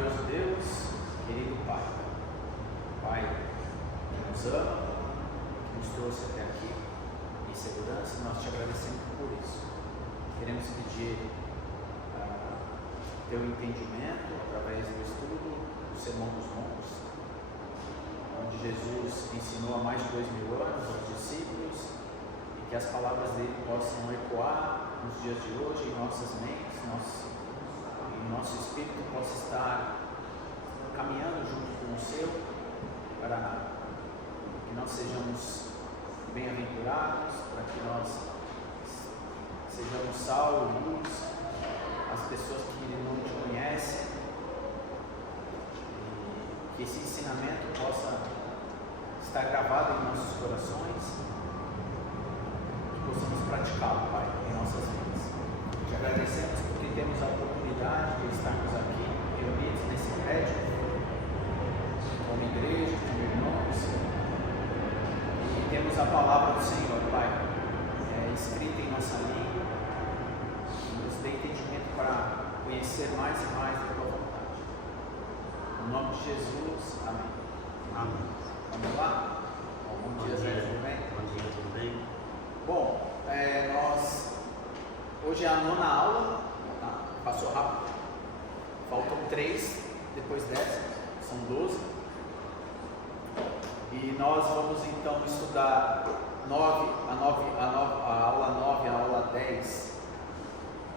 Maravilhoso Deus, querido Pai, Pai que nos ama, que nos trouxe até aqui em segurança, nós te agradecemos por isso. Queremos pedir teu entendimento através do estudo do Sermão dos Montes, onde Jesus ensinou há mais de 2000 anos aos discípulos, e que as palavras dele possam ecoar nos dias de hoje em nossas mentes, nosso espírito possa estar caminhando junto com o seu, para que nós sejamos bem-aventurados, para que nós sejamos sal e luz, as pessoas que não te conhecem, e que esse ensinamento possa estar gravado em nossos corações, que possamos praticá-lo, Pai, em nossas vidas. Te agradecemos porque temos a oportunidade de estarmos aqui reunidos nesse prédio, como igreja, como irmãos, e temos a palavra do Senhor, Pai, escrita em nossa língua, e nos dê entendimento para conhecer mais e mais da tua vontade. No nome de Jesus, amém. Amém. Vamos lá? Bom dia, Zé, tudo bem? Bom dia, tudo bem? Bom, hoje é a 9ª aula, tá? Passou rápido, faltam 3 depois dessa, são 12, e nós vamos então estudar a aula 9, a aula 10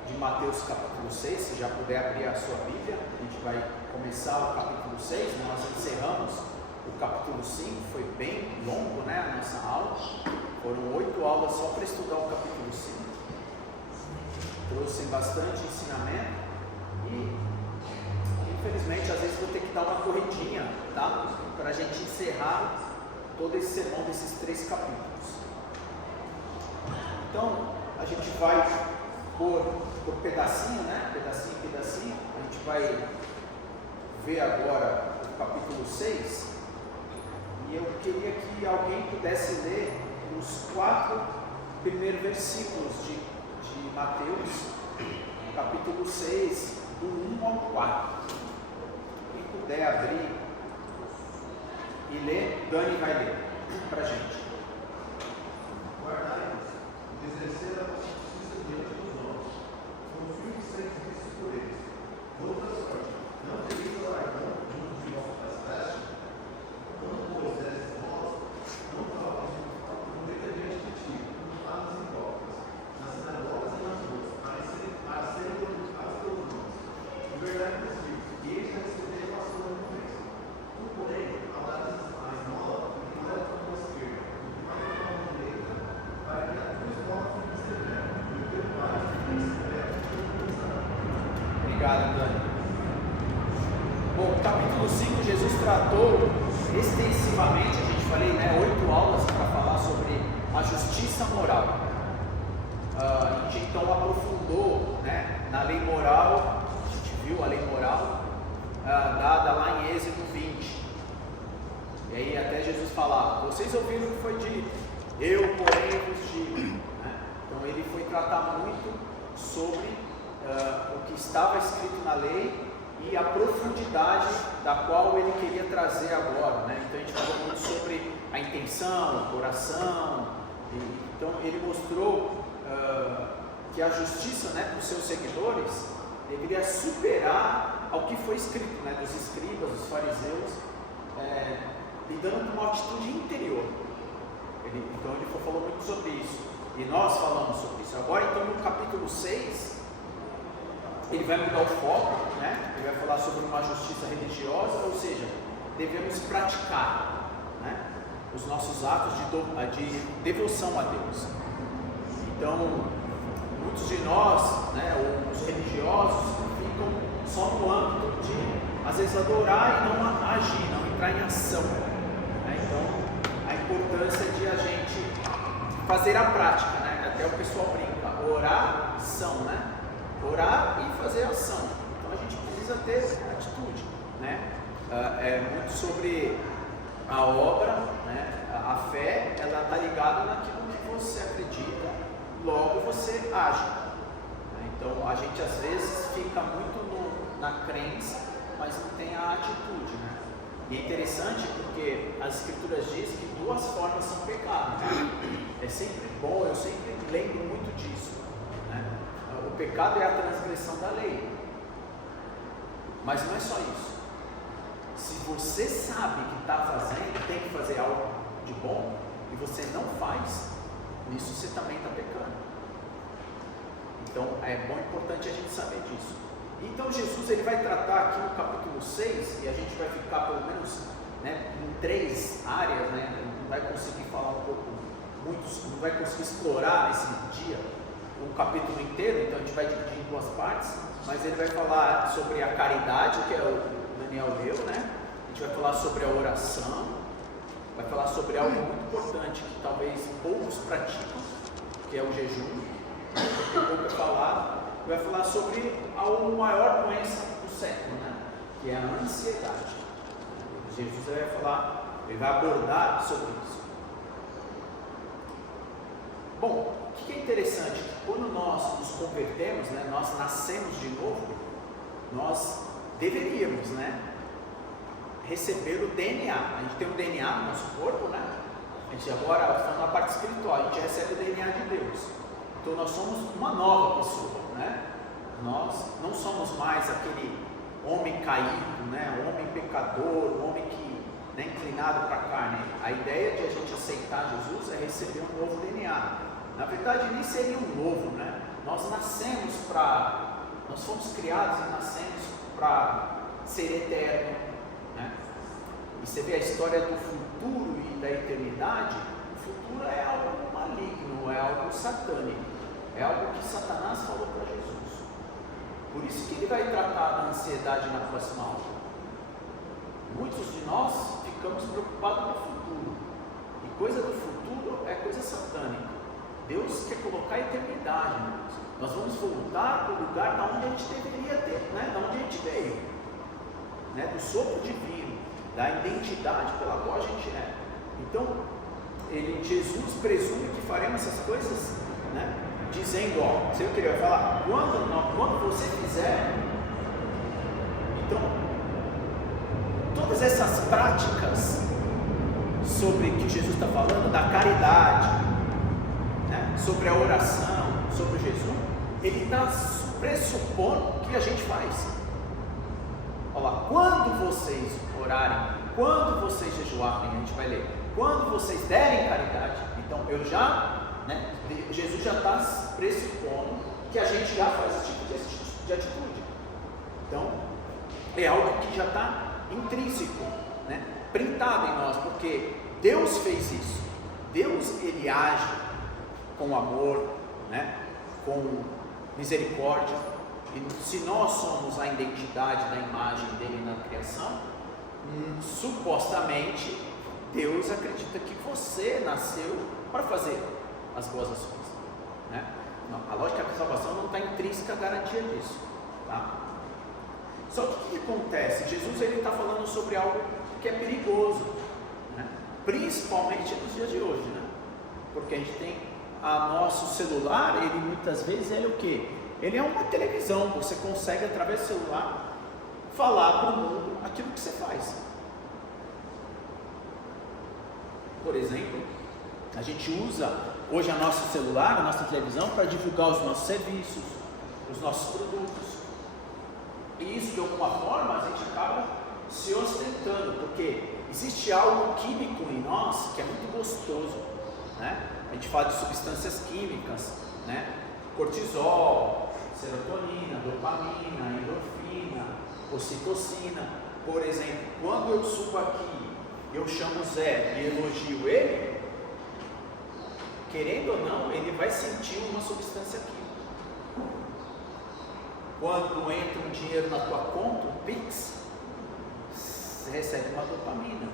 de Mateus capítulo 6. Se já puder abrir a sua Bíblia, a gente vai começar o capítulo 6, né? Nós encerramos o capítulo 5, foi bem longo, né, a nossa aula, foram 8 aulas só para estudar o capítulo 5, trouxe bastante ensinamento e infelizmente às vezes vou ter que dar uma corridinha, tá, para a gente encerrar todo esse sermão desses 3 capítulos. Então a gente vai por pedacinho, né, pedacinho, a gente vai ver agora o capítulo 6. E eu queria que alguém pudesse ler os 4 primeiros versículos de Mateus, capítulo 6, do 1 ao 4. Quem puder abrir e ler, Dani vai ler para a gente. Guardai-vos de exercer a justiça diante dos homens, confio que sereis vistos por eles. De outra sorte, não tereis galardão junto de vosso pastreste, quando pois deres vós, não falas aproveita diante de ti, como falas hipócritas, nas sinagogas e nas ruas, para serem glorificados pelos homens. Em verdade vos digo, que eles já receberam a sua recompensa. Tu, porém, ao dar a esmola, inclina a tua esquerda, inclina a tua direita, para que a tua esmola fique severa, e o teu pai fique severo, e o teu usará. Obrigado, Dani. Bom, capítulo 5, Jesus tratou extensivamente, a gente falei, né, 8 aulas para falar sobre a justiça moral. A gente então aprofundou, né, na lei moral, a gente viu a lei moral dada lá em Êxodo 20. E aí até Jesus falava, vocês ouviram o que foi dito, eu porém vos digo. Né? Então ele foi tratar muito sobre o que estava escrito na lei e a profundidade da qual ele queria trazer agora, né? Então a gente falou muito sobre a intenção, o coração, então ele mostrou que a justiça, né, para os seus seguidores deveria superar ao que foi escrito, né, dos escribas, dos fariseus, lidando com uma atitude interior. Então ele falou muito sobre isso, e nós falamos sobre isso. Agora então no capítulo 6, ele vai mudar o foco, né? Ele vai falar sobre uma justiça religiosa, ou seja, devemos praticar, né, os nossos atos de devoção a Deus. Então, muitos de nós, né, os religiosos, ficam só no âmbito de, às vezes, adorar e não agir, não entrar em ação. Né? Então, a importância de a gente fazer a prática, né? Até o pessoal brinca, orar, ação, né? Orar e fazer ação. Então a gente precisa ter atitude, né? É muito sobre a obra, né? A fé, ela está ligada naquilo que você acredita, logo você age. Então a gente às vezes fica muito na crença mas não tem a atitude, né? E é interessante porque as escrituras dizem que duas formas são pecado, né? É sempre bom, eu sempre lembro muito disso, né? O pecado é a transgressão da lei, mas não é só isso. Se você sabe que está fazendo, tem que fazer algo de bom, e você não faz, nisso você também está pecando. Então é bom, importante a gente saber disso. Então Jesus ele vai tratar aqui no capítulo 6, e a gente vai ficar pelo menos, né, em 3 áreas, né? Não vai conseguir falar um pouco, não vai conseguir explorar nesse dia o capítulo inteiro, então a gente vai dividir em 2 partes, mas ele vai falar sobre a caridade, que é o Daniel leu, né? A gente vai falar sobre a oração, vai falar sobre algo muito importante que talvez poucos praticam, que é o jejum, porque pouco é falado. Vai falar sobre a maior doença do século, né? Que é a ansiedade. Jesus vai falar, ele vai abordar sobre isso. Bom, o que é interessante? Quando nós nos convertemos, né, nós nascemos de novo, nós deveríamos, né, receber o DNA. A gente tem o DNA no nosso corpo, né? A gente agora, falando na parte espiritual, a gente recebe o DNA de Deus. Então nós somos uma nova pessoa, né? Nós não somos mais aquele homem caído, né? O homem pecador, o homem que, né, inclinado para a carne. A ideia de a gente aceitar Jesus é receber um novo DNA. Na verdade, nem seria um novo, né? Nós fomos criados e nascemos para ser eterno, né? E você vê a história do futuro e da eternidade. O futuro é algo maligno, é algo satânico, é algo que Satanás falou para Jesus. Por isso que ele vai tratar da ansiedade na próxima aula. Muitos de nós ficamos preocupados no futuro, e coisa do futuro é coisa satânica. Deus quer colocar a eternidade, irmãos. Nós vamos voltar para o lugar da onde a gente deveria ter, né? Da onde a gente veio, né? Do sopro divino, da identidade pela qual a gente é. Então, Jesus presume que faremos essas coisas, né? Dizendo, ó, você queria falar, quando você fizer, então, todas essas práticas sobre o que Jesus está falando, da caridade, né, sobre a oração, sobre o jejum, ele está pressupondo que a gente faz. Olha lá, quando vocês orarem, quando vocês jejuarem, a gente vai ler, quando vocês derem caridade, então eu já, né, Jesus já está pressupondo que a gente já faz esse tipo de atitude. Então, é algo que já está intrínseco, né, printado em nós, porque Deus fez isso. Deus, ele age com amor, né, com misericórdia, e se nós somos a identidade da imagem dele na criação, supostamente Deus acredita que você nasceu para fazer as boas ações, né? Não, a lógica da salvação não está intrínseca a garantia disso, tá? Só que o que acontece? Jesus ele está falando sobre algo que é perigoso, né? Principalmente nos dias de hoje, né? Porque a gente tem nosso celular, ele muitas vezes ele é o quê? Ele é uma televisão, você consegue através do celular falar para o mundo aquilo que você faz. Por exemplo, a gente usa hoje o nosso celular, a nossa televisão para divulgar os nossos serviços, os nossos produtos. E isso de alguma forma a gente acaba se ostentando, porque existe algo químico em nós que é muito gostoso, né? A gente fala de substâncias químicas, né? Cortisol, serotonina, dopamina, endorfina, ocitocina. Por exemplo, quando eu subo aqui, eu chamo o Zé e elogio ele, querendo ou não, ele vai sentir uma substância química. Quando entra um dinheiro na tua conta, um Pix, você recebe uma dopamina.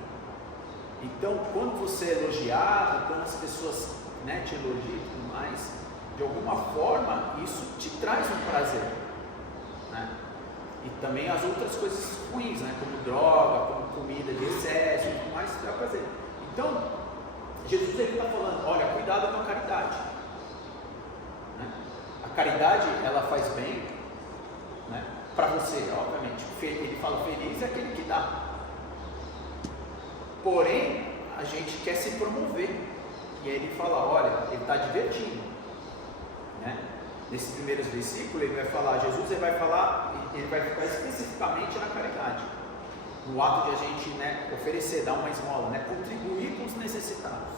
Então, quando você é elogiado, quando as pessoas, né, te elogiam e tudo mais, de alguma forma, isso te traz um prazer, né? E também as outras coisas ruins, né, como droga, como comida de excesso e tudo mais, te dá prazer. Então, Jesus está falando, olha, cuidado com a caridade, né? A caridade, ela faz bem, né? para você, obviamente. Ele fala feliz é aquele que dá. Porém, a gente quer se promover. E aí ele fala, olha, ele está divertindo, né? Nesses primeiros versículos ele vai falar, Jesus ele vai ficar especificamente na caridade, no ato de a gente, né, oferecer, dar uma esmola, né, contribuir com os necessitados.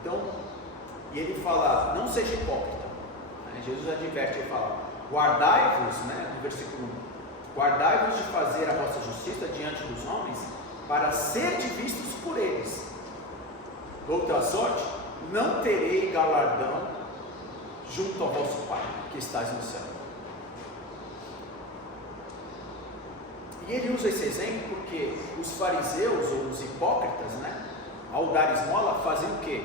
Então, e ele fala, não seja hipócrita, né? Jesus adverte, ele fala, guardai-vos, né, no versículo 1, guardai-vos de fazer a vossa justiça diante dos homens, para ser vistos por eles. Outra sorte, não terei galardão junto ao vosso Pai, que estás no céu. E ele usa esse exemplo porque os fariseus, ou os hipócritas, né, ao dar esmola, faziam o quê?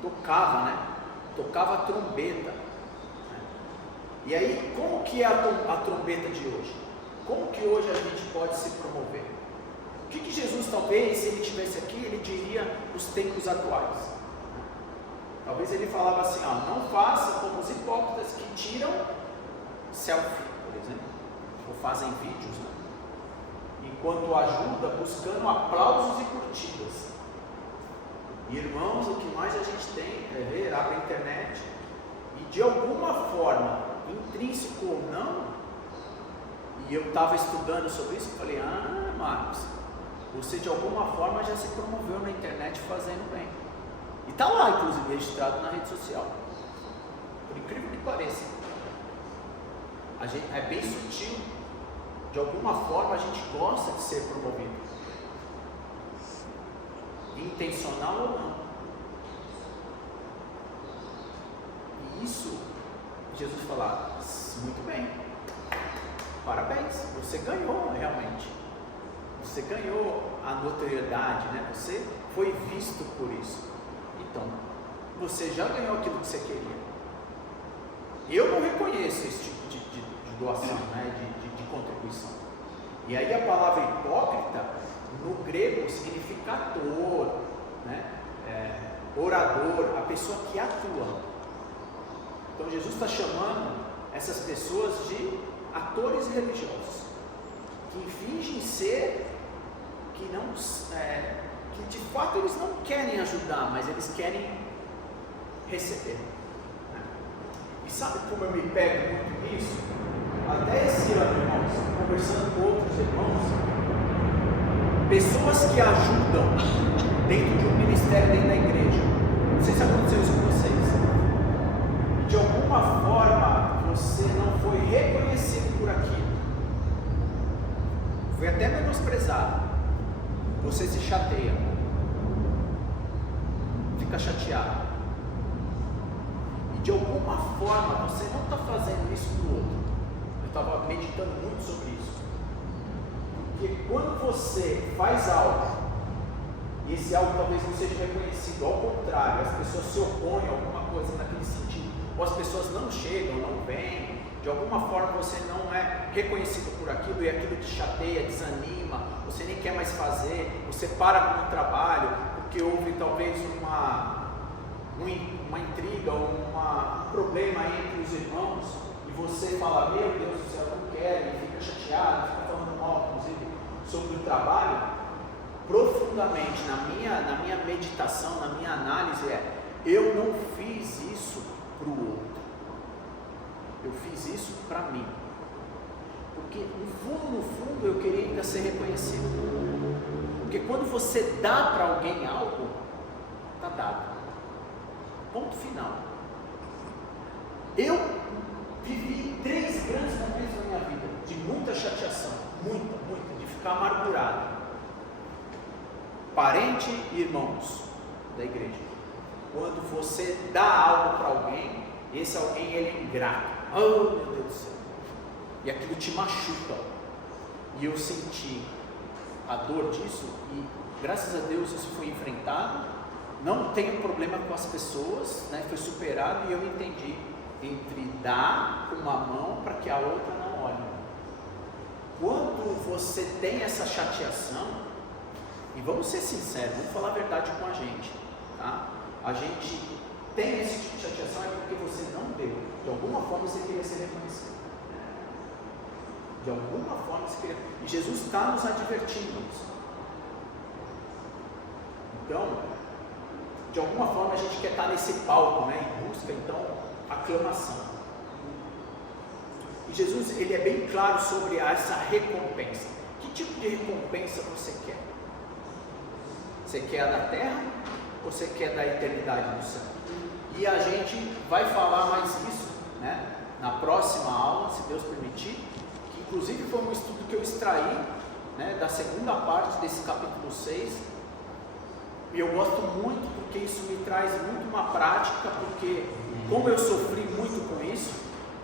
Tocava a trombeta. Né? E aí, como que é a trombeta de hoje? Como que hoje a gente pode se promover? O que Jesus, talvez, se ele estivesse aqui, ele diria os tempos atuais? Talvez ele falava assim, não faça como os hipócritas que tiram selfie, por exemplo, ou fazem vídeos, né? Enquanto ajuda, buscando aplausos e curtidas. E irmãos, o que mais a gente tem é ver, abre a internet, e de alguma forma, intrínseco ou não, e eu estava estudando sobre isso, e falei, Marcos, você de alguma forma já se promoveu na internet fazendo bem. E está lá, inclusive, registrado na rede social. Por incrível que pareça. É bem sutil. De alguma forma a gente gosta de ser promovido. Intencional ou não. E isso, Jesus fala, muito bem. Parabéns, você ganhou realmente. Você ganhou a notoriedade, né? Você foi visto por isso. Então, você já ganhou aquilo que você queria. Eu não reconheço esse tipo de doação, né? de contribuição. E aí a palavra hipócrita, no grego, significa ator, né? Orador, a pessoa que atua. Então Jesus está chamando essas pessoas de atores religiosos, que fingem ser, que de fato eles não querem ajudar, mas eles querem receber. E sabe como eu me pego muito nisso? Até esse ano, irmãos, conversando com outros irmãos, pessoas que ajudam dentro de um ministério, dentro da igreja, não sei se aconteceu isso com vocês, e de alguma forma você não foi reconhecido por aquilo, foi até menosprezado, você se chateia, fica chateado, e de alguma forma você não está fazendo isso para o outro. Eu estava meditando muito sobre isso, porque quando você faz algo e esse algo talvez não seja reconhecido, ao contrário, as pessoas se opõem a alguma coisa naquele sentido, ou as pessoas não chegam, não vêm, de alguma forma você não é reconhecido por aquilo e aquilo te chateia, desanima, você nem quer mais fazer, você para com o trabalho porque houve talvez uma intriga ou um problema entre os irmãos, e você fala, meu Deus do céu, eu não quero, e fica chateado, fica falando mal, inclusive, sobre o trabalho. Profundamente, na minha meditação, na minha análise, eu não fiz isso para o outro, eu fiz isso para mim, porque no fundo eu queria ainda ser reconhecido, porque quando você dá para alguém algo, está dado, ponto final. Eu vivi 3 grandes momentos na minha vida, de muita chateação, muita, de ficar amargurado, parente e irmãos da igreja. Quando você dá algo para alguém, esse alguém ele é ingrato. Oh meu Deus do céu! E aquilo te machuca. E eu senti a dor disso e graças a Deus isso foi enfrentado. Não tenho problema com as pessoas, né? Foi superado e eu entendi entre dar com uma mão para que a outra não olhe. Quando você tem essa chateação, e vamos ser sinceros, vamos falar a verdade com a gente, tá? A gente tem esse tipo de chateação é porque você não deu, de alguma forma você queria ser reconhecido. De alguma forma se queria. E Jesus está nos advertindo isso. Então, de alguma forma a gente quer estar nesse palco, né? Em busca, então, aclamação. E Jesus, ele é bem claro sobre essa recompensa. Que tipo de recompensa você quer? Você quer a da terra ou você quer da eternidade do céu? E a gente vai falar mais isso, né, na próxima aula, se Deus permitir, que inclusive foi um estudo que eu extraí, né, da segunda parte desse capítulo 6, e eu gosto muito porque isso me traz muito uma prática, porque como eu sofri muito com isso,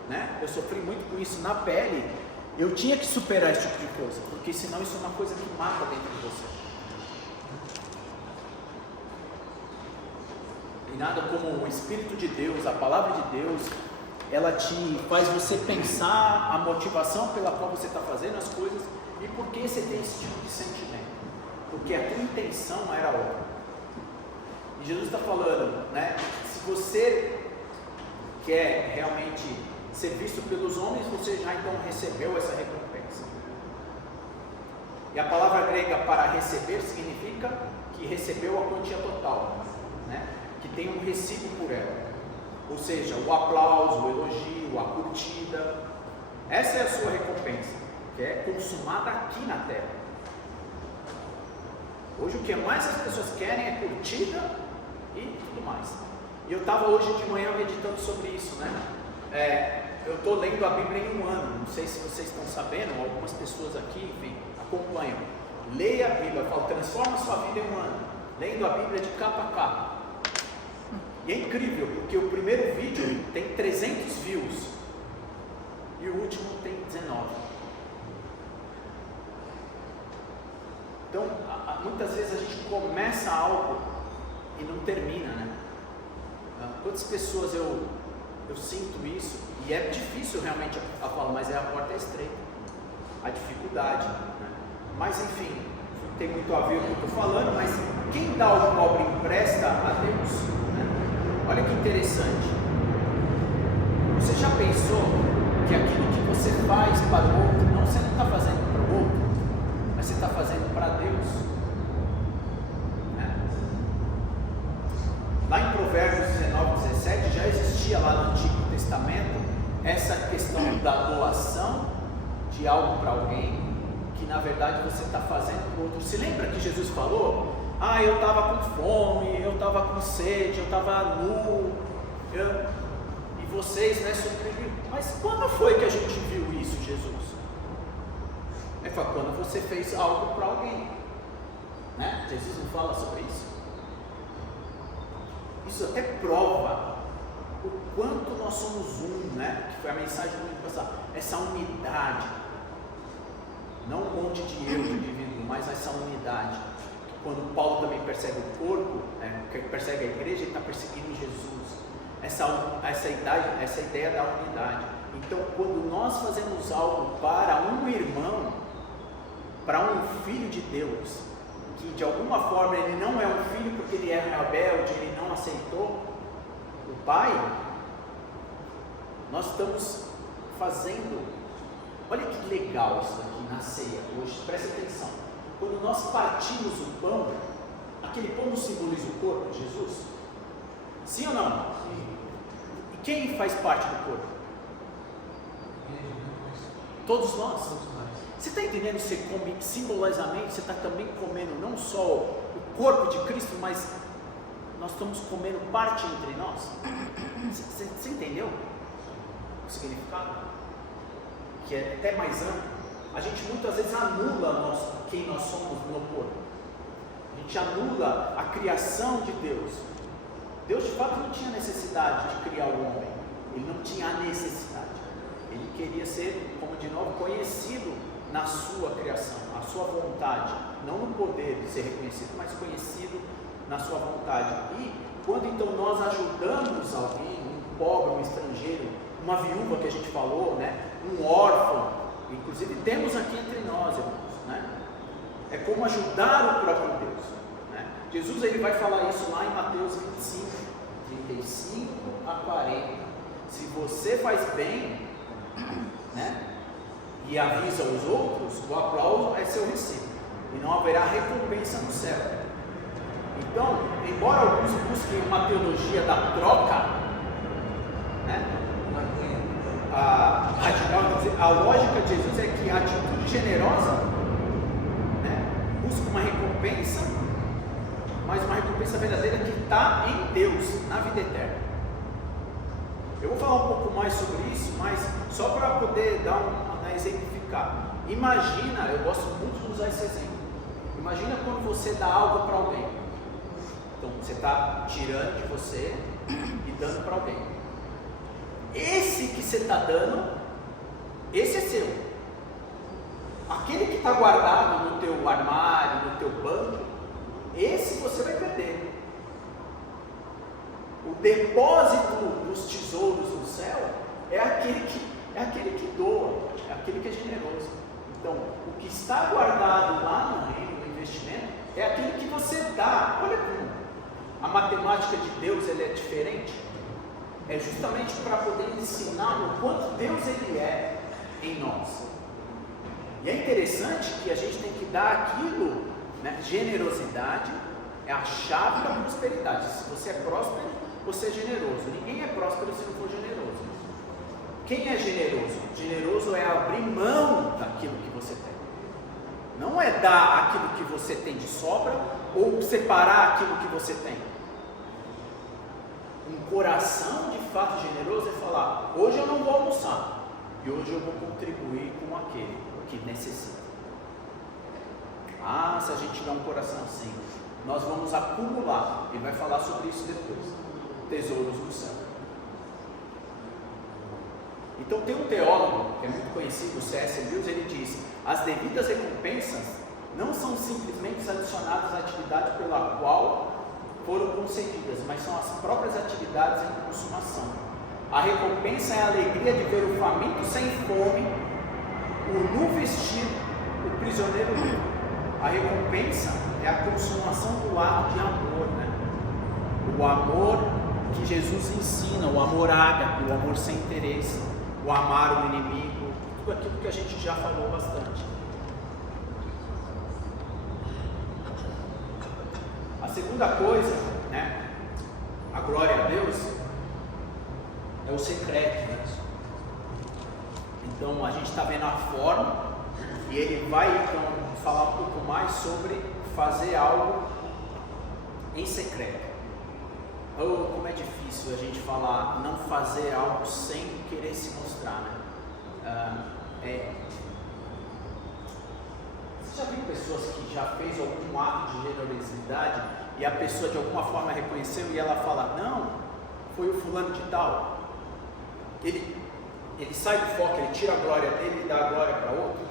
né, eu sofri muito com isso na pele, eu tinha que superar esse tipo de coisa, porque senão isso é uma coisa que mata dentro de você. E nada como o Espírito de Deus, a Palavra de Deus, ela te faz você pensar a motivação pela qual você está fazendo as coisas e por que você tem esse tipo de sentimento. Porque a tua intenção era outra. E Jesus está falando, né? Se você quer realmente ser visto pelos homens, você já então recebeu essa recompensa. E a palavra grega para receber significa que recebeu a quantia total, né? Que tem um recibo por ela, ou seja, o aplauso, o elogio, a curtida. Essa é a sua recompensa, que é consumada aqui na terra. Hoje o que mais as pessoas querem é curtida e tudo mais. E eu estava hoje de manhã meditando sobre isso, né? Eu estou lendo a Bíblia em um ano, não sei se vocês estão sabendo, algumas pessoas aqui, enfim, acompanham. Leia a Bíblia, eu falo, transforma a sua vida em um ano, lendo a Bíblia de capa a capa. E é incrível, porque o primeiro vídeo tem 300 views e o último tem 19. Então, muitas vezes a gente começa algo e não termina, né? Quantas pessoas eu sinto isso, e é difícil realmente a falar, mas a porta é estreita, a dificuldade, né? Mas enfim, não tem muito a ver com o que eu estou falando, mas quem dá o pobre empresta a Deus, né? Olha que interessante. Você já pensou que aquilo que você faz para o outro, não, você não está fazendo para o outro, mas você está fazendo para Deus, né? Lá em Provérbios 19:17 já existia lá no Antigo Testamento essa questão da doação de algo para alguém, que na verdade você está fazendo para o outro. Se lembra que Jesus falou? Eu estava com fome, eu estava com sede, eu estava nu, e vocês, né, supriram. Mas quando foi que a gente viu isso, Jesus? Foi quando você fez algo para alguém, né? Jesus não fala sobre isso? Isso até prova o quanto nós somos um, né? Que foi a mensagem do ano passado, essa unidade, não um monte de eu de indivíduo, mas essa unidade. Quando Paulo também persegue o corpo, né, persegue a igreja, ele está perseguindo Jesus. Essa ideia da unidade. Então, quando nós fazemos algo para um irmão, para um filho de Deus, que de alguma forma ele não é um filho porque ele é rebelde, ele não aceitou o Pai, nós estamos fazendo. Olha que legal isso aqui na ceia hoje, presta atenção. Quando nós partimos o pão, aquele pão não simboliza o corpo de Jesus? Sim ou não? Sim. E quem faz parte do corpo? Todos nós. Você está entendendo? Você come simbolosamente, você está também comendo não só o corpo de Cristo, mas nós estamos comendo parte entre nós. Você entendeu o significado? Que é até mais amplo. A gente muitas vezes anula quem nós somos no corpo. A gente anula a criação de Deus. Deus de fato não tinha necessidade de criar o homem. Ele não tinha a necessidade. Ele queria ser, como de novo, conhecido na sua criação, a sua vontade. Não no poder de ser reconhecido, mas conhecido na sua vontade. E quando então nós ajudamos alguém, um pobre, um estrangeiro, uma viúva que a gente falou, né? Um órfão, inclusive temos aqui entre nós, irmãos, né? É como ajudar o próprio Deus, né? Jesus ele vai falar isso lá em Mateus 25, 35 a 40. Se você faz bem, né? e avisa os outros, o aplauso é seu recibo, e não haverá recompensa no céu. Então, embora alguns busquem uma teologia da troca, né, a lógica de Jesus é que a atitude generosa, né, busca uma recompensa, mas uma recompensa verdadeira que está em Deus, na vida eterna. Eu vou falar um pouco mais sobre isso, mas só para poder exemplificar. Imagina, eu gosto muito de usar esse exemplo. Imagina quando você dá algo para alguém. Então você está tirando de você e dando para alguém. Esse que você está dando, esse é seu. Aquele que está guardado no teu armário, no teu banco, esse você vai perder. O depósito dos tesouros do céu é aquele que doa, é aquele que é generoso. Então, o que está guardado lá no reino, no investimento, é aquele que você dá. Olha como a matemática de Deus ela é diferente. É justamente para poder ensinar o quanto Deus ele é em nós. E é interessante que a gente tem que dar aquilo, né? Generosidade é a chave da prosperidade. Se você é próspero, você é generoso. Ninguém é próspero se não for generoso. Quem é generoso? Generoso é abrir mão daquilo que você tem. Não é dar aquilo que você tem de sobra ou separar aquilo que você tem. Um coração de fato generoso é falar: hoje eu não vou almoçar e hoje eu vou contribuir com aquele que necessita. Se a gente tiver um coração assim, nós vamos acumular. Ele vai falar sobre isso depois. Tesouros do céu. Então tem um teólogo que é muito conhecido, o C.S. Lewis, ele diz: as devidas recompensas não são simplesmente adicionadas à atividade pela qual foram concedidas, mas são as próprias atividades em consumação. A recompensa é a alegria de ver o faminto sem fome, o nu vestido, o prisioneiro livre. A recompensa é a consumação do ato de amor, né? O amor que Jesus ensina, o amor ágape, o amor sem interesse, o amar o inimigo, tudo aquilo que a gente já falou bastante. A segunda coisa, né, a glória a Deus, é o secreto, né? Então a gente está vendo a forma, e ele vai então falar um pouco mais sobre fazer algo em secreto. Como é difícil a gente falar não fazer algo sem querer se mostrar, né? Você já viu pessoas que já fez algum ato de generosidade e a pessoa de alguma forma reconheceu e ela fala: não, foi o fulano de tal. Ele sai do foco, ele tira a glória dele e dá a glória para outro.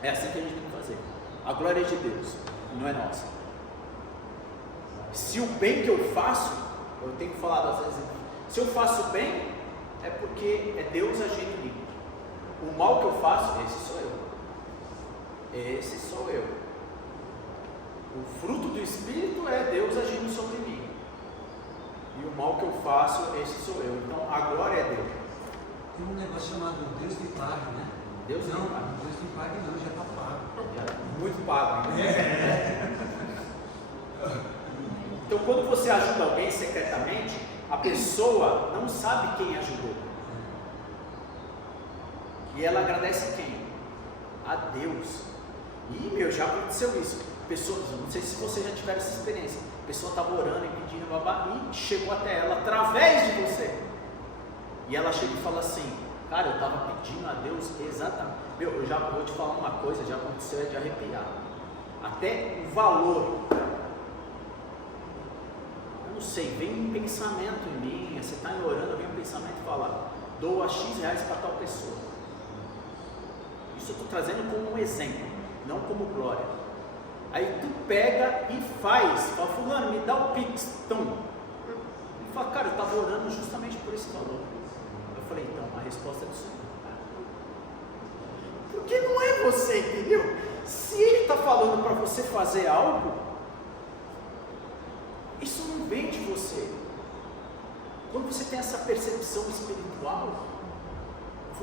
É assim que a gente tem que fazer. A glória é de Deus, não é nossa. Se o bem que eu faço, eu tenho falado às vezes, se eu faço bem, é porque é Deus agindo em mim. O mal que eu faço, esse sou eu. Esse sou eu. O fruto do Espírito é Deus agindo sobre mim. E o mal que eu faço, esse sou eu. Então a glória é Deus. Tem um negócio chamado Deus te pague, né? Deus não pague. Deus te pague não, já está pago. Já, muito pago. Então quando você ajuda alguém secretamente, a pessoa não sabe quem ajudou. E ela agradece quem? A Deus. E já aconteceu isso. Pessoas, não sei se vocês já tiveram essa experiência. A pessoa estava orando e pedindo babá e chegou até ela através de você. E ela chega e fala assim: cara, eu estava pedindo a Deus exatamente. Eu já vou te falar uma coisa, já aconteceu, é de arrepiar. Até o valor. Eu não sei, vem um pensamento em mim, você está orando, vem um pensamento e fala: doa X reais para tal pessoa. Isso eu estou trazendo como um exemplo, não como glória. Aí tu pega e fala: fulano, me dá o Pix. Ele fala: cara, eu estava orando justamente por esse valor. Eu falei: então, a resposta é do Senhor. Porque não é você, entendeu? Se Ele está falando para você fazer algo, isso não vem de você. Quando você tem essa percepção espiritual,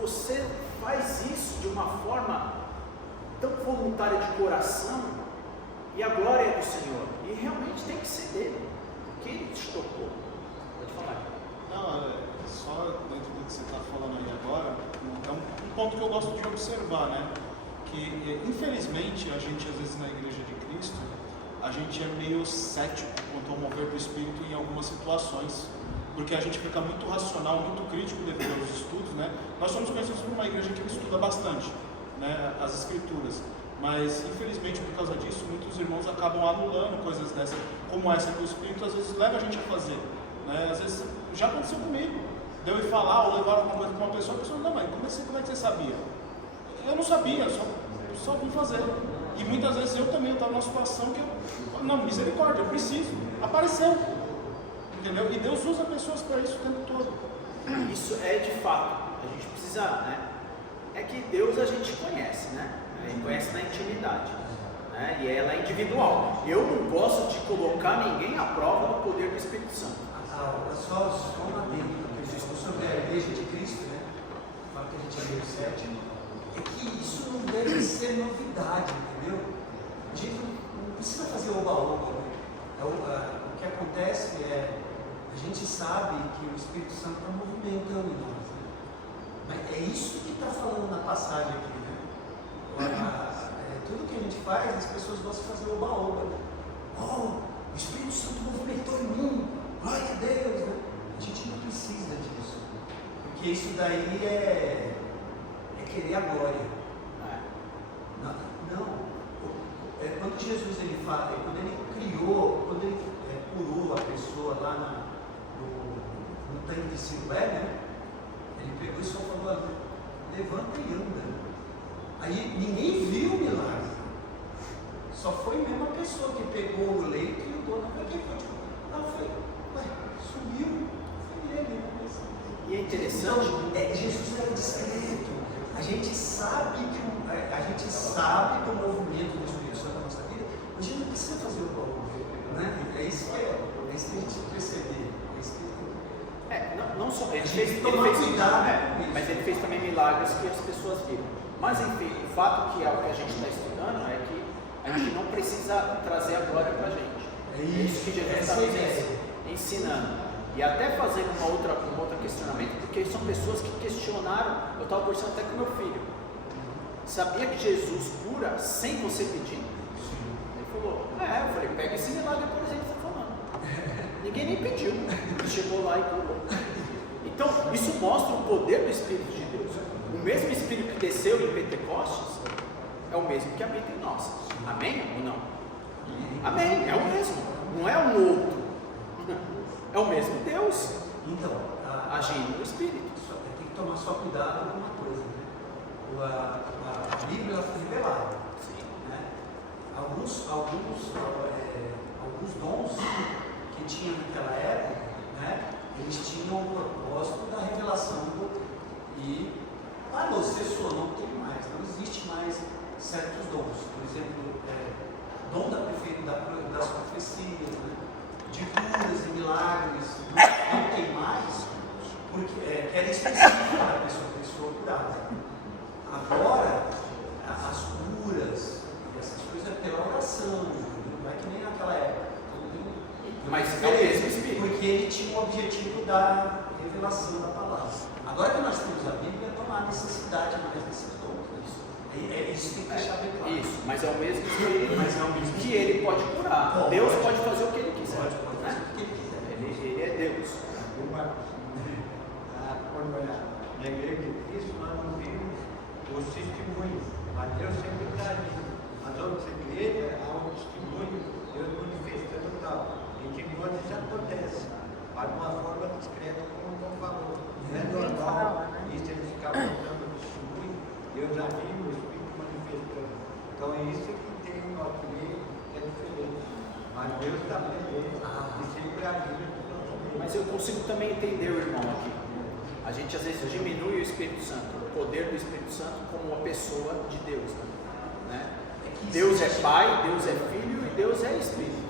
você faz isso de uma forma tão voluntária de coração, e a glória é do Senhor, e realmente tem que ser dele, porque ele te tocou. Pode falar. Não, só dentro do que você está falando aí agora, é um ponto que eu gosto de observar, né? Que infelizmente a gente às vezes na Igreja de Cristo, a gente é meio cético quanto ao mover do Espírito em algumas situações, porque a gente fica muito racional, muito crítico devido aos estudos, né? Nós somos conhecidos por uma igreja que estuda bastante, né, as Escrituras, mas infelizmente por causa disso, muitos irmãos acabam anulando coisas dessas, como essa que o Espírito às vezes leva a gente a fazer, né? Às vezes já aconteceu comigo, de eu ir falar ou levar alguma coisa para uma pessoa, a pessoa, não, mas como é que você sabia? Eu não sabia, só vim fazer. E muitas vezes eu também estava numa situação que eu, não, misericórdia, eu preciso, apareceu, entendeu? E Deus usa pessoas para isso o tempo todo. Isso é de fato, a gente precisa, né? É que Deus a gente conhece, né? A gente conhece na intimidade, né? E ela é individual. Eu não gosto de colocar ninguém à prova do poder do Espírito Santo. Só uma adendo sobre a igreja de Cristo, né? Fala que a gente é meio cético. É que isso não deve ser novidade, entendeu? A gente não precisa fazer oba-oba, né? O que acontece é, a gente sabe que o Espírito Santo está movimentando em nós, né? Mas é isso que está falando na passagem aqui, né? Tudo que a gente faz, as pessoas gostam de fazer oba-oba, né? Oh, o Espírito Santo movimentou em mim, glória a Deus, né? A gente não precisa disso, porque isso daí é querer a glória. Não. Quando Jesus ele fala, quando ele criou, quando ele curou a pessoa lá no tanque de Siloé, né? Ele pegou e só falou, levanta e anda. Aí ninguém viu o milagre. Só foi mesmo a pessoa que pegou o leito e o dono. Sumiu. Foi ele. E é interessante. Então, Jesus era discreto. A gente sabe que o movimento do Espírito Santo na nossa vida, a gente não precisa fazer o bom, né? É isso que a gente precisa perceber. Não só ele fez, cuidado, mas ele fez também milagres que as pessoas viram. Mas enfim, o fato que é o que a gente está estudando é que a gente não precisa trazer a glória para a gente. É isso que Jesus está nos ensinando. E até fazendo um outro questionamento, porque são pessoas que questionaram. Eu estava conversando até com meu filho. Sabia que Jesus cura sem você pedir? Ele falou, eu falei, pega esse milagre, por exemplo, que você está falando. Ninguém nem pediu. Ele chegou lá e curou. Então, isso mostra o poder do Espírito de Deus. O mesmo Espírito que desceu em Pentecostes é o mesmo que habita em nós. Amém ou não? Amém, é o mesmo. Não é um outro. É o mesmo Deus. Então, agindo no Espírito. Tem que tomar só cuidado com uma coisa, né? A Bíblia foi revelada. Sim. Né? Alguns dons que tinha naquela época, né? Eles tinham o propósito da revelação do poder. E você só não tem mais, não existe mais certos dons. Por exemplo, dom das profecias, né? De curas e milagres, não tem mais, porque era específico para a pessoa curada. Agora, as curas, essas coisas é pela oração, não é que nem naquela época. Mas é o mesmo Espírito. Porque ele tinha o objetivo da revelação da palavra. Agora que nós temos a Bíblia, não há necessidade mais desses dons. Isso tem que deixar bem claro. Isso, mas é o mesmo Espírito que ele pode curar. Deus pode fazer o que ele quiser. Ele é Deus. Quando na igreja de Cristo, nós não vimos os testemunhos, mas Deus sempre está ali. As outras igrejas, há um testemunho, Deus manifestando tal. E que quando isso acontece, mas de uma forma discreta, como o Tom falou. Não é normal isso ele ficar mostrando o testemunho, Deus agindo, o Espírito manifestando. Então é isso que tem no nosso meio, que é diferente. Mas Deus está presente e sempre agindo. Mas eu consigo também entender o irmão aqui. A gente às vezes diminui o Espírito Santo, o poder do Espírito Santo como uma pessoa de Deus, né? Deus é Pai, Deus é Filho e Deus é Espírito.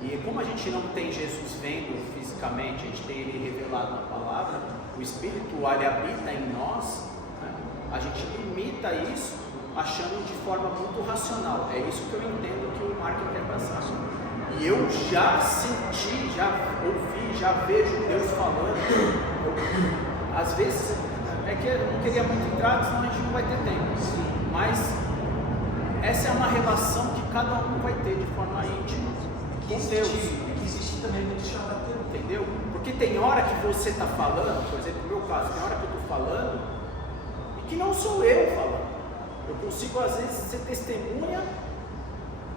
E como a gente não tem Jesus vendo fisicamente, a gente tem Ele revelado na palavra, o Espírito ele habita em nós, né? limita isso achando de forma muito racional. É isso que eu entendo que o Mark quer passar. E eu já senti, já ouvi, já vejo Deus falando. Às vezes, é que eu não queria muito entrar, senão a gente não vai ter tempo. Mas essa é uma relação que cada um vai ter de forma íntima com Deus. Que existe também muito charlatão. Entendeu? Porque tem hora que você está falando, por exemplo, no meu caso, tem hora que eu estou falando e que não sou eu falando. Eu consigo, às vezes, ser testemunha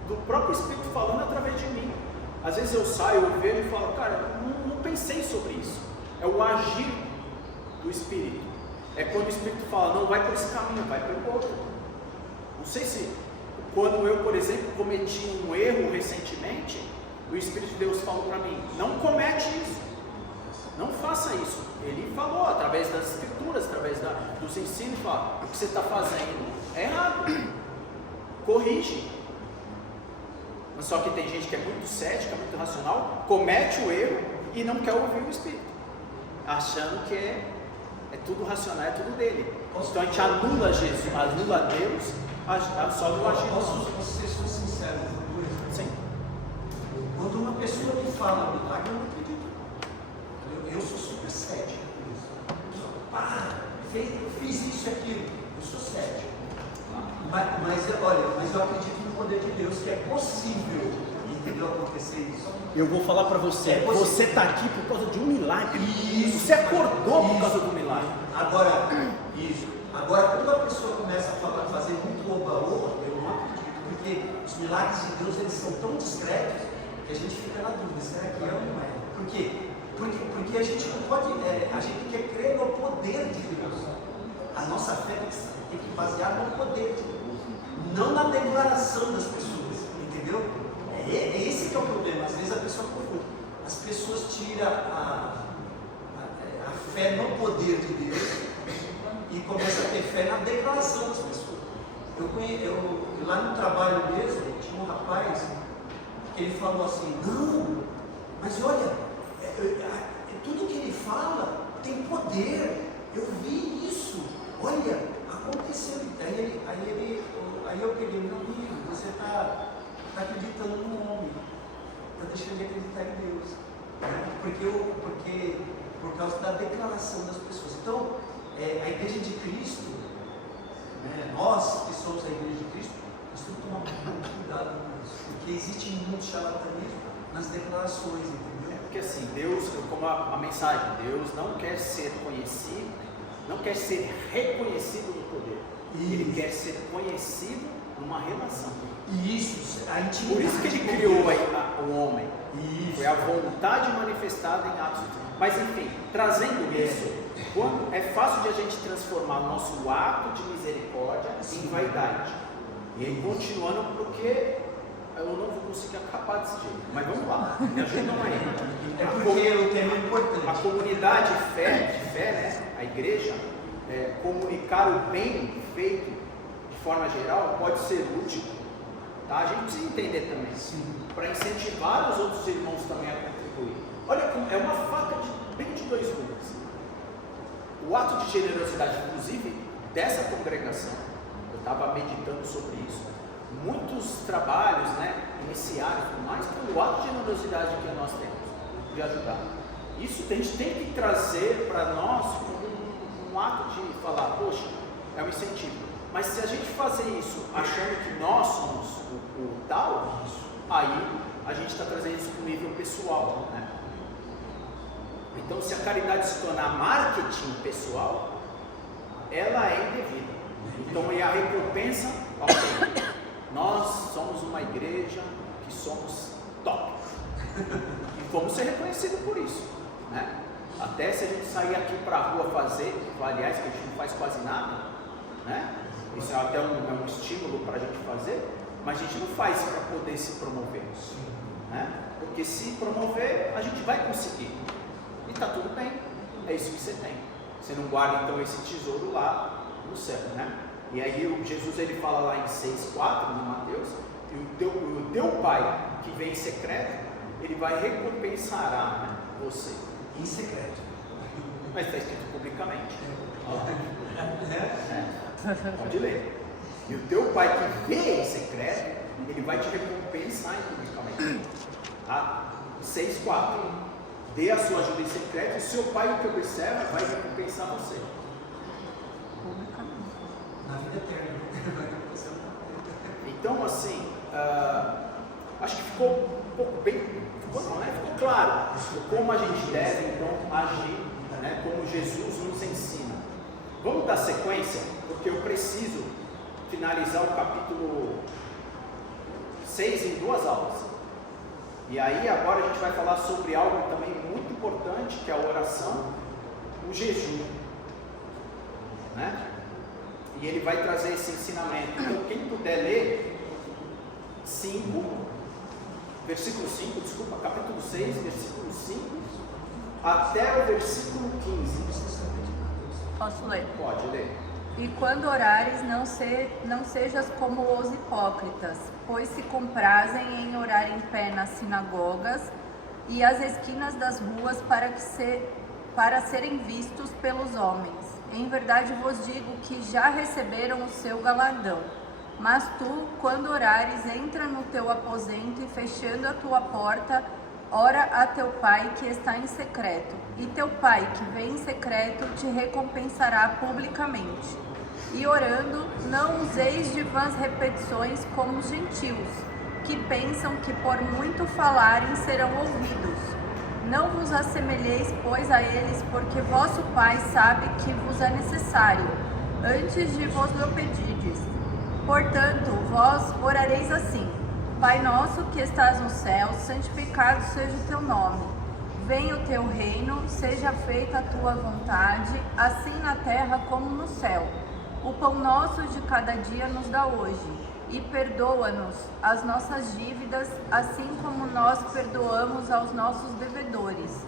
do próprio Espírito falando através de mim. Às vezes eu saio, eu vejo e falo, cara, não pensei sobre isso. É o agir do Espírito. É quando o Espírito fala, não vai por esse caminho, vai pelo outro. Não sei se, quando eu, por exemplo, cometi um erro recentemente, o Espírito de Deus falou para mim, não comete isso, não faça isso. Ele falou através das Escrituras, através dos ensinos, fala, o que você está fazendo é errado, corrige. Mas só que tem gente que é muito cética, muito racional, comete o erro e não quer ouvir o Espírito, achando que é tudo racional, é tudo dele. Então a gente anula Jesus, anula Deus, só no agir. Posso ser sincero com uma coisa? Sim. Quando uma pessoa me fala milagre, eu não acredito. Eu sou super cético por isso. Eu fiz isso e aquilo. Eu sou cético. Mas eu acredito no poder de Deus, que é possível, entendeu, acontecer isso. Eu vou falar para você, você está aqui por causa de um milagre. Isso. Você acordou por causa do milagre. Agora, quando a pessoa começa a fazer muito oba-oba, eu não acredito, porque os milagres de Deus, eles são tão discretos, que a gente fica na dúvida, será que é ou não é? Por quê? Porque a gente não pode, a gente quer crer no poder de Deus. A nossa fé tem que basear no poder de Deus, não na declaração das pessoas, entendeu? É esse que é o problema. Às vezes a pessoa confunde. As pessoas tiram a fé no poder de Deus e começam a ter fé na declaração das pessoas. Eu lá no trabalho mesmo, tinha um rapaz que ele falou assim, não, mas olha, tudo que ele fala tem poder, eu vi isso, olha, aconteceu. Aí eu peguei, meu amigo, você está acreditando no homem, está deixando de acreditar em Deus, né? Por causa da declaração das pessoas. Então, a igreja de Cristo, né, nós que somos a igreja de Cristo, nós temos que tomar muito cuidado com isso, porque existe muito charlatanismo nas declarações, entendeu? Porque assim, Deus, como a mensagem, Deus não quer ser conhecido, não quer ser reconhecido no poder. Ele quer ser conhecido numa relação. Isso, a intimidade. Por isso que ele criou o homem. Isso. Foi a vontade manifestada em atos. Mas enfim, trazendo isso, é fácil de a gente transformar o nosso ato de misericórdia em vaidade. E aí continuando, porque eu não vou conseguir acabar desse jeito. Mas vamos lá, me ajudam aí. É porque o tema é importante. A comunidade de fé, né? A igreja, comunicar o bem feito de forma geral pode ser útil. Tá? A gente precisa entender também, para incentivar os outros irmãos também a contribuir. Olha como é uma faca bem de dois gumes. O ato de generosidade, inclusive, dessa congregação, eu estava meditando sobre isso, muitos trabalhos, né, iniciaram, mais pelo ato de generosidade que nós temos, de ajudar. Isso a gente tem que trazer para nós como um ato de falar, poxa, é um incentivo. Mas se a gente fazer isso achando que nós somos o tal, aí a gente está trazendo isso para o nível pessoal, né? Então, se a caridade se tornar marketing pessoal, ela é indevida. Então, é a recompensa, ok, nós somos uma igreja que somos top. E vamos ser reconhecidos por isso, né? Até se a gente sair aqui para a rua fazer, aliás, que a gente não faz quase nada, né? Isso é até um estímulo para a gente fazer, mas a gente não faz para poder se promover, né? Porque se promover, a gente vai conseguir. E está tudo bem, é isso que você tem. Você não guarda então esse tesouro lá no céu, né? E aí Jesus ele fala lá em 6,4 no Mateus, e o teu Pai que vem em secreto, ele vai recompensar, né, você. Em secreto. Mas está escrito publicamente. Pode ler. E o teu pai que vê em secreto, ele vai te recompensar publicamente. Tá? 6:4. Dê a sua ajuda em secreto, e o seu pai que observa vai recompensar você. Na vida eterna. Então, assim, acho que ficou um pouco bem, ficou claro como a gente deve, então, agir, né, como Jesus nos ensina. Vamos dar sequência, porque eu preciso finalizar o capítulo 6 em 2 aulas. E aí, agora a gente vai falar sobre algo também muito importante, que é a oração, o jejum, né? E ele vai trazer esse ensinamento. Então, quem puder ler, versículo 5, desculpa, capítulo 6, versículo 5, até o versículo 15. Posso ler? Pode ler. E quando orares, não sejas como os hipócritas, pois se comprazem em orar em pé nas sinagogas e às esquinas das ruas para serem vistos pelos homens. Em verdade vos digo que já receberam o seu galardão. Mas tu, quando orares, entra no teu aposento e, fechando a tua porta, ora a teu pai que está em secreto. E teu pai que vem em secreto te recompensará publicamente. E orando, não useis de vãs repetições como os gentios, que pensam que por muito falarem serão ouvidos. Não vos assemelheis, pois, a eles, porque vosso Pai sabe que vos é necessário, antes de vos o pedirdes. Portanto, vós orareis assim: Pai nosso que estás no céu, santificado seja o teu nome. Venha o teu reino, seja feita a tua vontade, assim na terra como no céu. O pão nosso de cada dia nos dá hoje. E perdoa-nos as nossas dívidas, assim como nós perdoamos aos nossos devedores.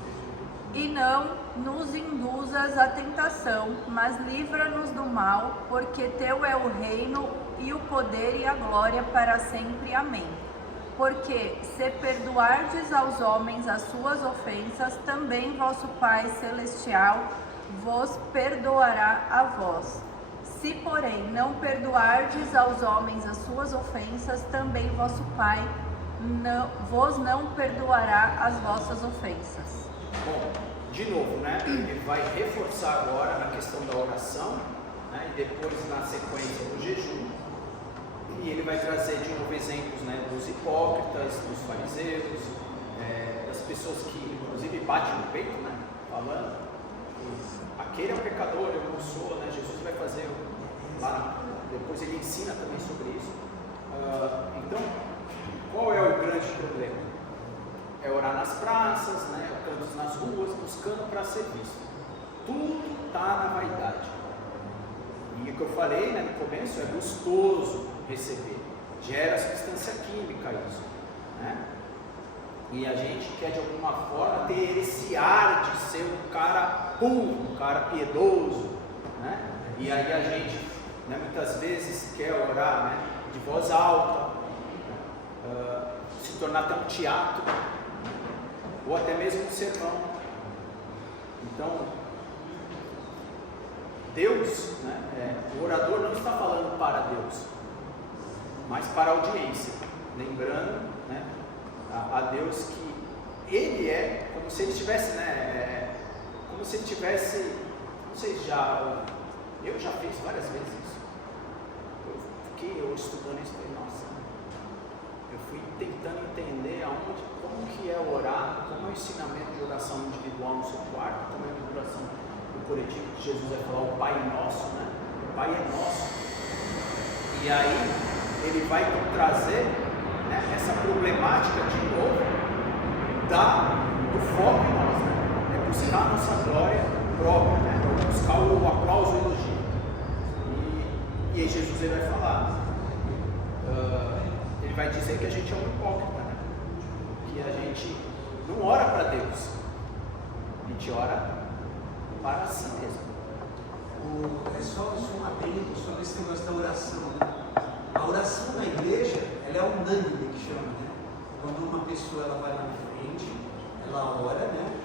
E não nos induzas à tentação, mas livra-nos do mal, porque teu é o reino e o poder e a glória para sempre. Amém. Porque se perdoardes aos homens as suas ofensas, também vosso Pai Celestial vos perdoará a vós. Se, porém, não perdoardes aos homens as suas ofensas, também vosso Pai vos não perdoará as vossas ofensas. Bom, de novo, né? Ele vai reforçar agora na questão da oração, né? E depois na sequência do jejum. E ele vai trazer de novo exemplos, né, dos hipócritas, dos fariseus, das pessoas que inclusive batem no peito, né? Falando, aquele é um pecador, eu não sou, né? Jesus vai fazer lá, depois ele ensina também sobre isso. Então, qual é o grande problema? É orar nas praças, né? Cantos nas ruas, buscando para ser visto. Tudo está na vaidade. E o que eu falei, né, no começo, é gostoso receber. Gera substância química isso, né? E a gente quer de alguma forma ter esse ar de ser um cara puro, um cara piedoso, né? E aí a gente, né, muitas vezes quer orar, né, de voz alta, se tornar até um teatro, ou até mesmo um sermão. Então, Deus, né, o orador não está falando para Deus, mas para a audiência, lembrando, né, a Deus que Ele é como se Ele tivesse, né, como se Ele tivesse, vocês eu já fiz várias vezes isso. Eu fiquei estudando isso, falei, nossa, eu fui tentando entender como que é orar, como é o ensinamento de oração individual no seu quarto, como é a oração no coletivo, que Jesus vai falar o Pai Nosso, né? O Pai é nosso. E aí ele vai trazer, né, essa problemática de novo do foco em nós, né? É buscar a nossa glória própria, né? É buscar o aplauso e o elogio. E aí Jesus ele vai falar, ele vai dizer que a gente é um hipócrita, né? Que a gente não ora para Deus, a gente ora para si mesmo. É só um adendo sobre esse negócio da oração, né? A oração na igreja, ela é unânime, que chama, né? Quando uma pessoa ela vai lá na frente, ela ora, né?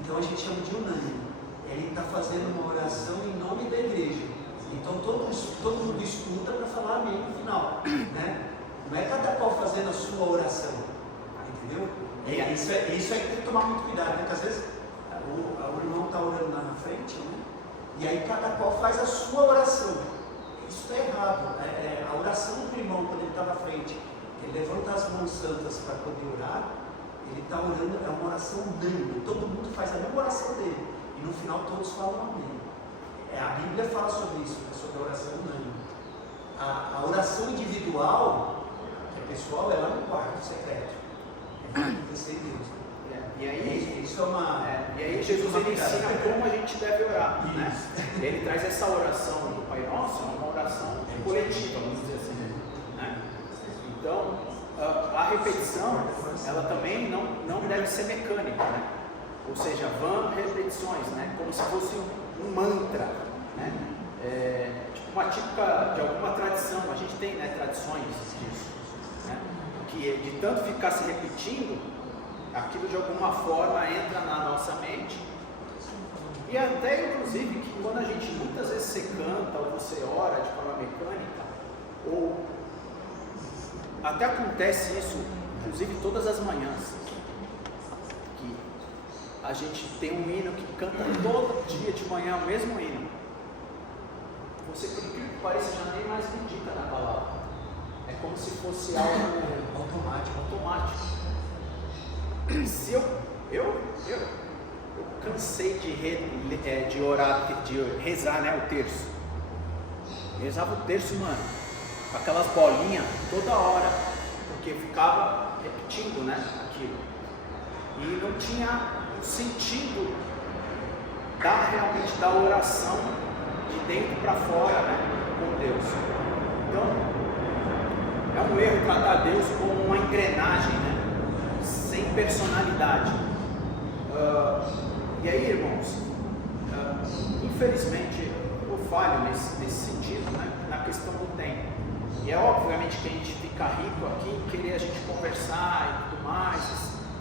Então a gente chama de unânime. Ele está fazendo uma oração em nome da igreja. Então todo mundo escuta para falar amém no final, né? Não é cada qual fazendo a sua oração, entendeu? Isso é que tem que tomar muito cuidado, né? Porque às vezes o irmão está orando lá na frente, né? E aí cada qual faz a sua oração. Isso está errado. A oração do irmão, quando ele está na frente, ele levanta as mãos santas para poder orar, ele está orando, é uma oração unânime, todo mundo faz a mesma oração dele, e no final todos falam amém. A Bíblia fala sobre isso, né? Sobre a oração unânime. A oração individual, que é pessoal, é lá no quarto secreto. É acontecer em Deus. E aí, isso é uma. E aí Jesus ele ensina como a gente deve orar, né? E ele traz essa oração do Pai Nosso, uma oração coletiva, vamos dizer assim, né? Então, a repetição, ela também não deve ser mecânica, né? Ou seja, vã repetições, né? Como se fosse um mantra, né? Tipo uma típica de alguma tradição, a gente tem, né, tradições disso, né? Que de tanto ficar se repetindo, aquilo de alguma forma entra na nossa mente. E até inclusive que quando a gente muitas vezes você canta ou você ora de forma mecânica, ou até acontece isso, inclusive todas as manhãs, que a gente tem um hino que canta todo dia de manhã o mesmo hino. Você, por incrível que pareça, já nem mais medita na palavra. É como se fosse algo automático. Se eu cansei de orar, de rezar, né, o terço. Eu rezava o terço, mano, com aquelas bolinhas toda hora, porque ficava repetindo, né, aquilo. E não tinha o sentido realmente da oração de dentro para fora, né, com Deus. Então, é um erro tratar Deus como uma engrenagem, né? Sem personalidade. E aí, irmãos, infelizmente eu falho nesse sentido, né, na questão do tempo. E é obviamente que a gente fica rico aqui em querer a gente conversar e tudo mais,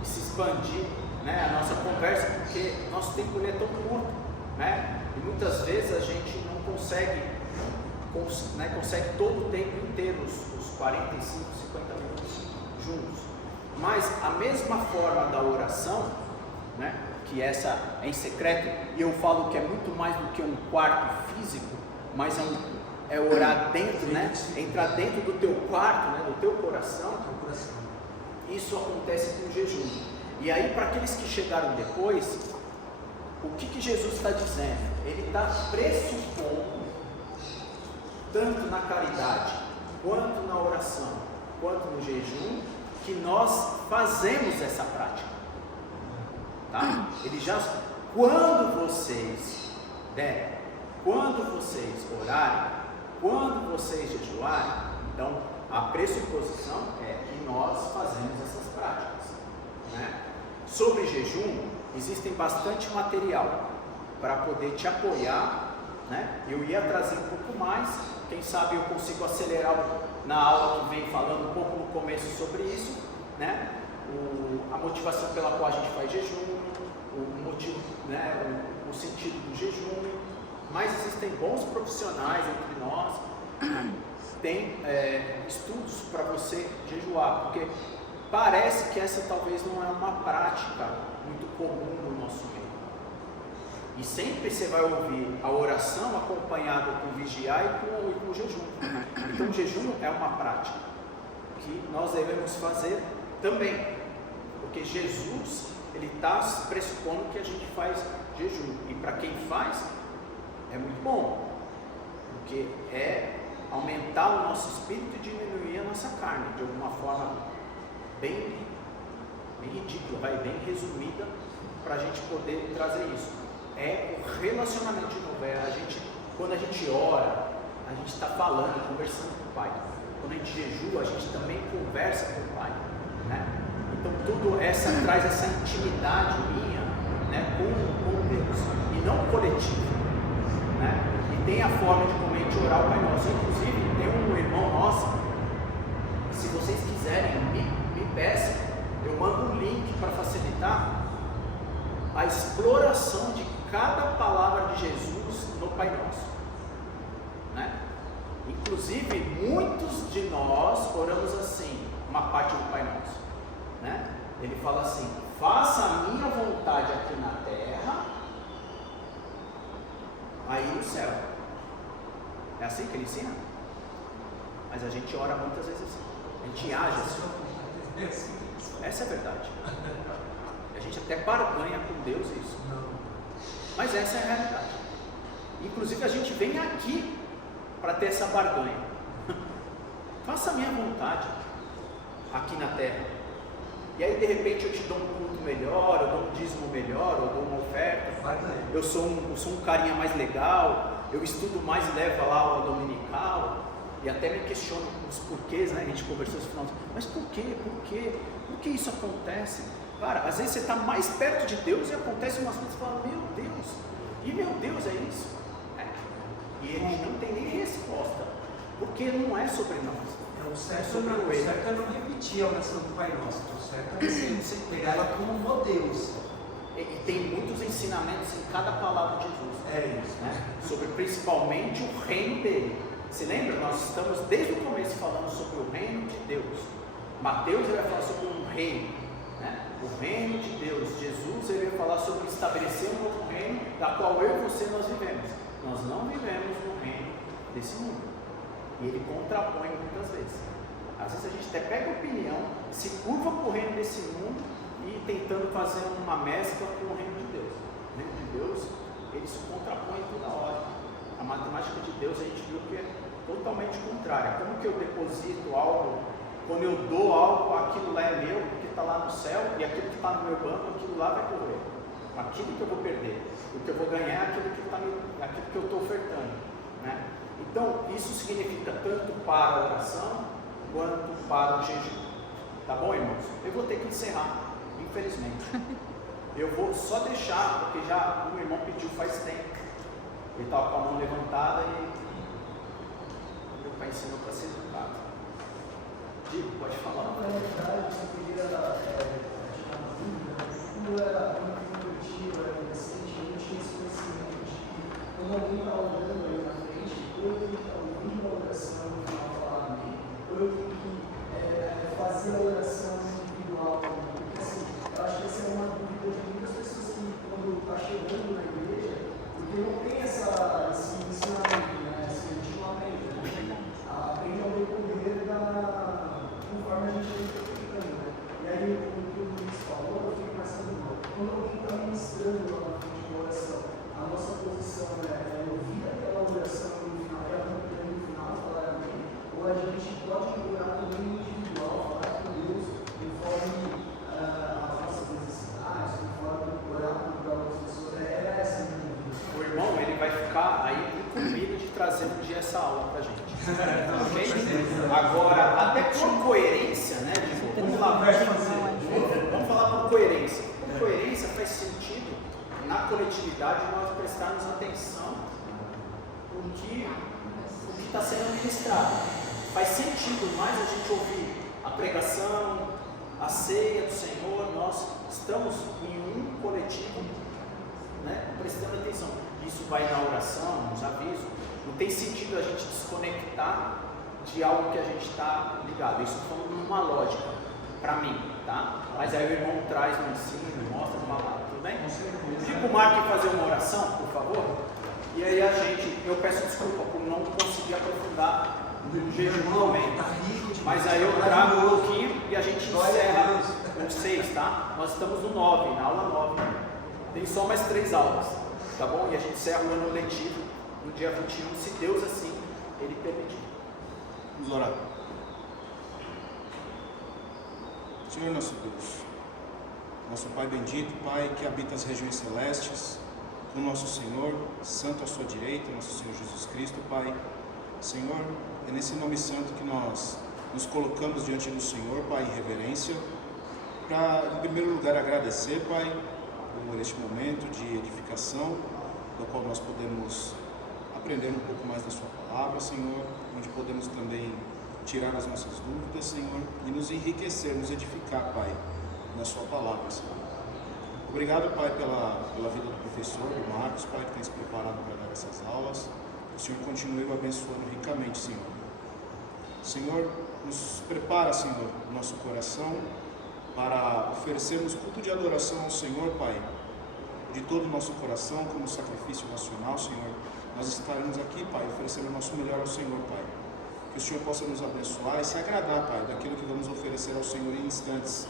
e se expandir, né, a nossa conversa, porque nosso tempo é tão curto, né, e muitas vezes a gente não consegue todo o tempo inteiro, os 45, 50 minutos juntos. Mas a mesma forma da oração, né, que essa é em secreto, e eu falo que é muito mais do que um quarto físico, mas é orar dentro, né, entrar dentro do teu quarto, né, do teu coração. Isso acontece com o jejum. E aí, para aqueles que chegaram depois, o que Jesus está dizendo? Ele está pressupondo, tanto na caridade, quanto na oração, quanto no jejum, que nós fazemos essa prática, tá? Ele já, quando vocês orarem, quando vocês jejuarem, então a pressuposição é que nós fazemos essas práticas, né? Sobre jejum, existem bastante material para poder te apoiar, né? Eu ia trazer um pouco mais, quem sabe eu consigo acelerar na aula que vem falando um pouco no começo sobre isso, né? A motivação pela qual a gente faz jejum, o motivo, né? O sentido do jejum. Mas existem bons profissionais entre nós, tem estudos para você jejuar, porque parece que essa talvez não é uma prática muito comum no nosso meio. E sempre você vai ouvir a oração acompanhada com vigiar e com o jejum. Então o jejum é uma prática que nós devemos fazer também, porque Jesus ele está pressupondo que a gente faz jejum, e para quem faz é muito bom, porque é aumentar o nosso espírito e diminuir a nossa carne, de alguma forma bem ridícula, bem resumida, para a gente poder trazer isso. É o relacionamento de novo, quando a gente ora, a gente está falando, conversando com o Pai. Quando a gente jejua, a gente também conversa com o Pai, né? Então tudo traz essa intimidade minha, né, com Deus, e não coletiva, né? E tem a forma de como a gente orar o Pai Nosso. Inclusive tem um irmão nosso, se vocês quiserem me peçam, eu mando um link para facilitar a exploração de cada palavra de Jesus no Pai Nosso, né? Inclusive, muitos de nós oramos assim, uma parte do Pai Nosso, né? Ele fala assim: faça a minha vontade aqui na terra, aí no céu. É assim que ele ensina? Mas a gente ora muitas vezes assim, a gente age assim. Essa é a verdade. A gente até barganha com Deus isso. Mas essa é a realidade. Inclusive a gente vem aqui para ter essa barganha. Faça a minha vontade aqui na terra. E aí de repente eu te dou um culto melhor, eu dou um dízimo melhor, eu dou uma oferta. Eu sou um carinha mais legal, eu estudo mais e levo lá a aula dominical. E até me questiono os porquês, né? A gente conversou esse final de semana. Mas por quê? Por que isso acontece? Cara, às vezes você está mais perto de Deus e acontece umas coisas e fala: meu Deus, e meu Deus, é isso? E ele não tem nem resposta, porque não é sobre nós. O certo é não repetir a oração do Pai Nosso. O certo é você pegar ela como modelo. E tem muitos ensinamentos em cada palavra de Jesus. É isso, né? Sobre principalmente o reino dele. Se lembra? Nós estamos desde o começo falando sobre o reino de Deus. Mateus ele vai falar sobre um reino, né? O reino de Deus. Jesus ele vai falar sobre estabelecer um novo reino, da qual eu e você nós vivemos. Nós não vivemos no reino desse mundo. E ele contrapõe muitas vezes. Às vezes a gente até pega opinião, se curva para o reino desse mundo e tentando fazer uma mescla com o reino de Deus. O reino de Deus, ele se contrapõe toda hora. A matemática de Deus a gente viu que é totalmente contrária. Como que eu deposito algo, quando eu dou algo, aquilo lá é meu, porque está lá no céu, e aquilo que está no meu banco, aquilo lá vai correr. Aquilo que eu vou perder, o que eu vou ganhar é aquilo que eu estou ofertando, né? Então, isso significa tanto para a oração, quanto para o jejum. Tá bom, irmãos? Eu vou ter que encerrar, infelizmente. Eu vou só deixar, porque já o irmão pediu faz tempo. Ele estava com a mão levantada e meu pai ensinou para ser educado. Digo, pode falar. Na realidade, eu queria tirar uma dúvida. Quando eu era convertido, eu era adolescente, eu não tinha esse conhecimento de que quando alguém está orando aí na frente, ou eu tenho que estar ouvindo a oração no final falar amém, ou eu tenho que fazer a oração individual também. Porque assim, eu acho que essa é uma dúvida de muitas pessoas que quando está chegando na igreja, porque não tem esse ensinamento, né? Esse ensinamento, né? Aprende ao decorrer conforme a gente vai interpretando, né? E aí, o que o Luiz falou, eu fico pensando, quando alguém está ministrando lá na frente da oração, a nossa posição é ouvir aquela oração no final, e acompanhando no final, falar amém, ou a gente pode orar também no individual, falar com Deus, conforme as nossas necessidades, conforme orar por outras pessoas. Era essa a minha dúvida. O irmão, ele vai ficar aí incumbido de trazer um dia essa aula pra gente. Okay? Agora, até por coerência, né? Vamos lá, vamos falar por coerência. Por coerência faz sentido na coletividade nós prestarmos atenção no que está sendo ministrado. Faz sentido mais a gente ouvir a pregação, a ceia do Senhor, nós estamos em um coletivo, né, prestando atenção. Isso vai na oração, nos avisos. Não tem sentido a gente desconectar de algo que a gente está ligado. Isso falando numa lógica, para mim, tá? Mas aí o irmão traz no ensino, mostra uma lá, tudo bem? Fica o Marco fazer uma oração, por favor. E aí eu peço desculpa por não conseguir aprofundar no jejum também. Mas aí eu trago um pouquinho e a gente encerra o 6, tá? Nós estamos no 9, na aula 9. Tem só mais 3 aulas, tá bom? E a gente encerra o ano letivo no dia 21, se Deus assim, Ele permitir. Vamos orar. Senhor nosso Deus, nosso Pai bendito, Pai que habita as regiões celestes, o nosso Senhor, santo à sua direita, nosso Senhor Jesus Cristo, Pai. Senhor, é nesse nome santo que nós nos colocamos diante do Senhor, Pai, em reverência, para, em primeiro lugar, agradecer, Pai, por este momento de edificação, do qual nós podemos aprender um pouco mais da sua palavra, Senhor, onde podemos também tirar as nossas dúvidas, Senhor, e nos enriquecer, nos edificar, Pai, na sua palavra, Senhor. Obrigado, Pai, pela vida do professor, do Marcos, Pai, que tem se preparado para dar essas aulas. o Senhor continue o abençoando ricamente, Senhor. Senhor, nos prepara, Senhor, o nosso coração para oferecermos culto de adoração ao Senhor, Pai, de todo o nosso coração, como sacrifício nacional, Senhor. Nós estaremos aqui, Pai, oferecendo o nosso melhor ao Senhor, Pai. Que o Senhor possa nos abençoar e se agradar, Pai, daquilo que vamos oferecer ao Senhor em instantes.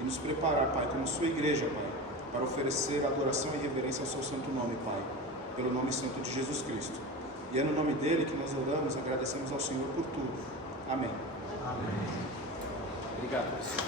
E nos preparar, Pai, como sua igreja, Pai, para oferecer adoração e reverência ao seu santo nome, Pai, pelo nome santo de Jesus Cristo. E é no nome dele que nós oramos, agradecemos ao Senhor por tudo. Amém. Amém. Obrigado, pessoal.